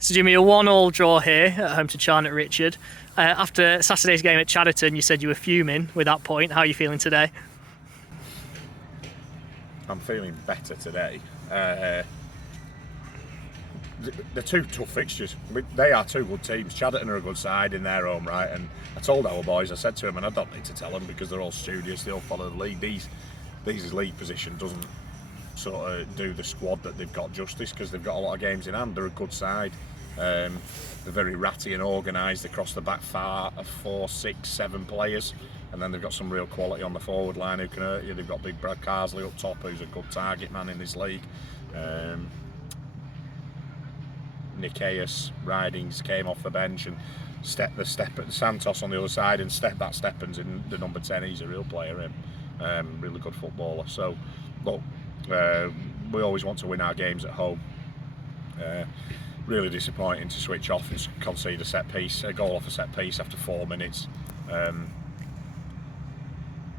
So Jimmy, a 1-1 draw here at home to Charnock, Richard. After Saturday's game at Chadderton, you said you were fuming with that point. How are you feeling today? I'm feeling better today. They're two tough fixtures. They are two good teams. Chadderton are a good side in their own right, and I told our boys, I said to them, and I don't need to tell them because they're all studious, they all follow the league. These league position doesn't sort of do the squad that they've got justice because they've got a lot of games in hand. They're a good side. They're very ratty and organised across the back far of 4, 6, 7 players, and then they've got some real quality on the forward line who can hurt you. They've got big Brad Carsley up top, who's a good target man in this league. Nicaeus Ridings came off the bench and Santos on the other side, and Steppens in the number 10. He's a real player, really good footballer. So look, we always want to win our games at home. Really disappointing to switch off and concede a goal off a set piece after 4 minutes. And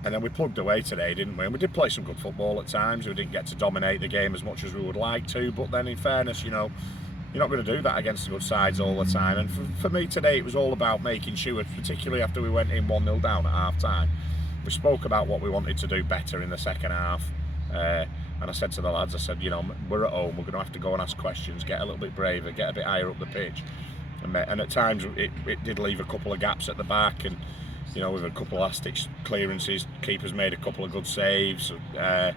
then we plugged away today, didn't we? And we did play some good football at times. We didn't get to dominate the game as much as we would like to, but then in fairness, you're not going to do that against the good sides all the time. And for me today, it was all about making sure, particularly after we went in 1-0 down at half time, we spoke about what we wanted to do better in the second half. And I said to the lads, I said, we're at home, we're going to have to go and ask questions, get a little bit braver, get a bit higher up the pitch. And at times it did leave a couple of gaps at the back, and with a couple of last-ditch clearances, keepers made a couple of good saves. But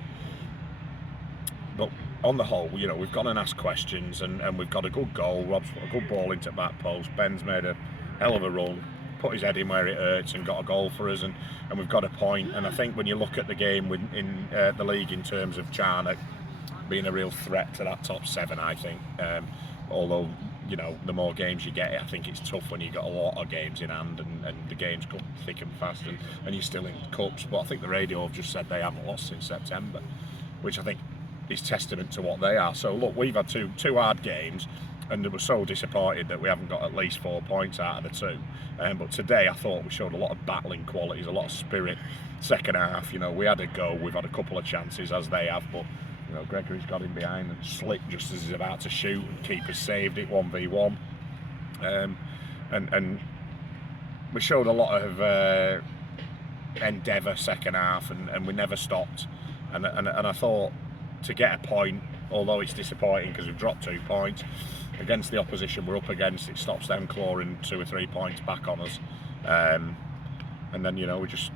on the whole, we've gone and asked questions, and we've got a good goal. Rob's put a good ball into the back post. Ben's made a hell of a run, put his head in where it hurts, and got a goal for us, and we've got a point. And I think when you look at the game in the league in terms of Charnock being a real threat to that top 7, I think, although the more games you get, I think it's tough when you've got a lot of games in hand and the games come thick and fast, and you're still in cups. But I think the radio have just said they haven't lost since September, which I think is testament to what they are. So look, we've had two hard games, and we're so disappointed that we haven't got at least 4 points out of the 2. But today I thought we showed a lot of battling qualities, a lot of spirit. Second half, we had a go, we've had a couple of chances as they have, but Gregory's got in behind and slipped just as he's about to shoot, and keeper saved it 1v1. And we showed a lot of endeavour second half, and we never stopped. And I thought, to get a point, although it's disappointing because we've dropped 2 points against the opposition we're up against, it stops them clawing 2 or 3 points back on us. And then we just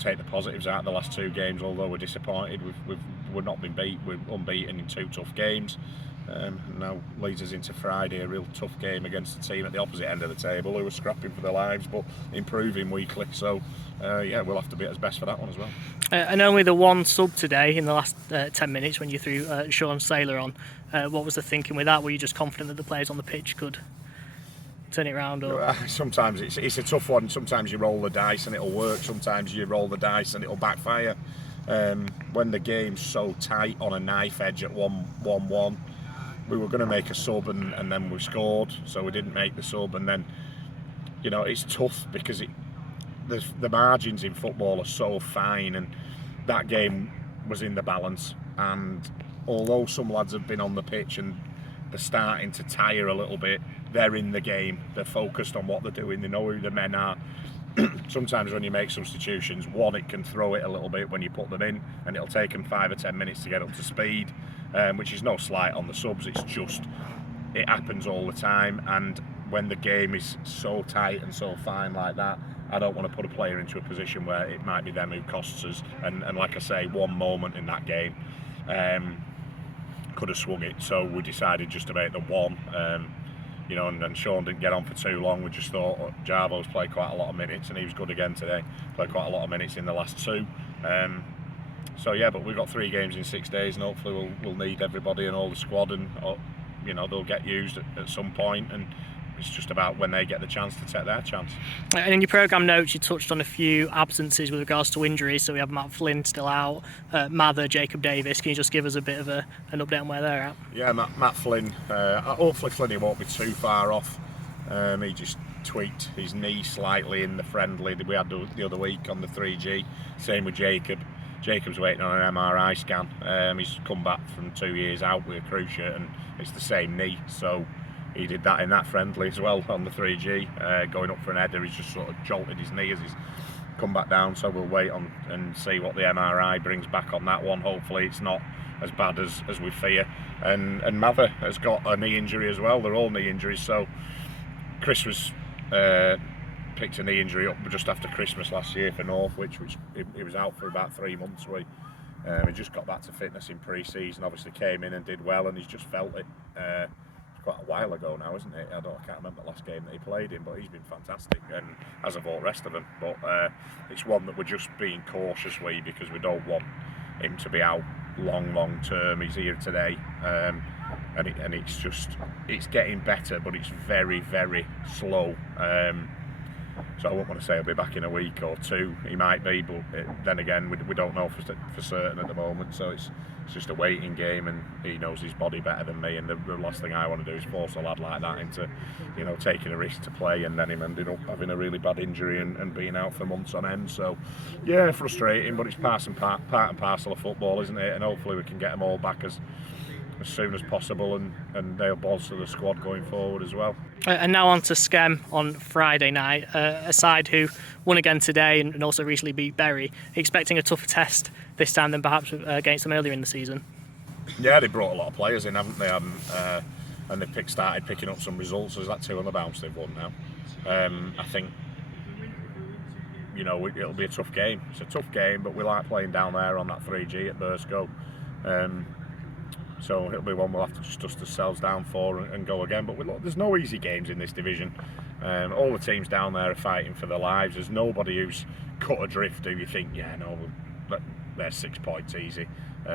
take the positives out of the last 2 games. Although we're disappointed, we've not been beat. We're unbeaten in 2 tough games. Now leads us into Friday, a real tough game against a team at the opposite end of the table who are scrapping for their lives but improving weekly. So we'll have to be at our best for that one as well. And only the one sub today in the last 10 minutes when you threw Sean Saylor on. What was the thinking with that? Were you just confident that the players on the pitch could turn it around? Or? Sometimes it's a tough one. Sometimes you roll the dice and it'll work. Sometimes you roll the dice and it'll backfire. When the game's so tight on a knife edge at 1-1, we were going to make a sub and then we scored, so we didn't make the sub. And then it's tough because the margins in football are so fine, and that game was in the balance. And although some lads have been on the pitch and they're starting to tire a little bit, they're in the game, they're focused on what they're doing, they know who the men are. Sometimes when you make substitutions, it can throw it a little bit when you put them in, and it'll take them 5 or 10 minutes to get up to speed, which is no slight on the subs. It's just, it happens all the time. And when the game is so tight and so fine like that, I don't want to put a player into a position where it might be them who costs us. And like I say, one moment in that game could have swung it. So we decided just to make the one. And Sean didn't get on for too long. We just thought Jarbo's played quite a lot of minutes, and he was good again today. Played quite a lot of minutes in the last 2. But we've got 3 games in 6 days, and hopefully we'll need everybody and all the squad, and they'll get used at some point, and it's just about when they get the chance to take their chance. And in your programme notes, you touched on a few absences with regards to injuries. So we have Matt Flynn still out, Mather, Jacob Davis. Can you just give us a bit of an update on where they're at? Yeah, Matt Flynn. Hopefully Flynn won't be too far off. He just tweaked his knee slightly in the friendly that we had the other week on the 3G. Same with Jacob. Jacob's waiting on an MRI scan. He's come back from 2 years out with a cruciate, and it's the same knee. So he did that in that friendly as well on the 3G, going up for an header. He's just sort of jolted his knee as he's come back down. So we'll wait on and see what the MRI brings back on that one. Hopefully it's not as bad as we fear. And Mather has got a knee injury as well. They're all knee injuries. So Chris was picked a knee injury up just after Christmas last year for Northwich, which he was out for about 3 months. He just got back to fitness in pre-season. Obviously came in and did well, and he's just felt it. It's quite a while ago now, isn't it? I can't remember the last game that he played in, but he's been fantastic, and as have all the rest of them. But it's one that we're just being cautious with, because we don't want him to be out long term. He's here today, and it's getting better, but it's very, very slow. So I won't want to say he'll be back in a week or two. He might be, but then again, we don't know for certain at the moment. So it's just a waiting game, and he knows his body better than me. And the last thing I want to do is force a lad like that into, taking a risk to play, and then him ending up having a really bad injury and being out for months on end. So yeah, frustrating, but it's part and parcel of football, isn't it? And hopefully we can get them all back as soon as possible, and they'll bolster the squad going forward as well. And now on to Skem on Friday night, a side who won again today and also recently beat Bury. Expecting a tougher test this time than perhaps against them earlier in the season. Yeah, they brought a lot of players in, haven't they? And they started picking up some results. There's that 2 on the bounce they've won now. I think it'll be a tough game. It's a tough game, but we like playing down there on that 3G at Burscough. So it'll be one we'll have to just dust ourselves down for and go again. But there's no easy games in this division. All the teams down there are fighting for their lives. There's nobody who's cut adrift who you think, they're 6 points easy.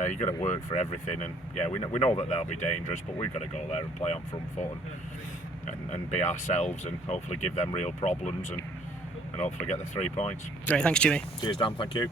You've got to work for everything, and we know that they'll be dangerous, but we've got to go there and play on front foot and be ourselves, and hopefully give them real problems, and hopefully get the 3 points. Great, thanks Jimmy. Cheers Dan, thank you.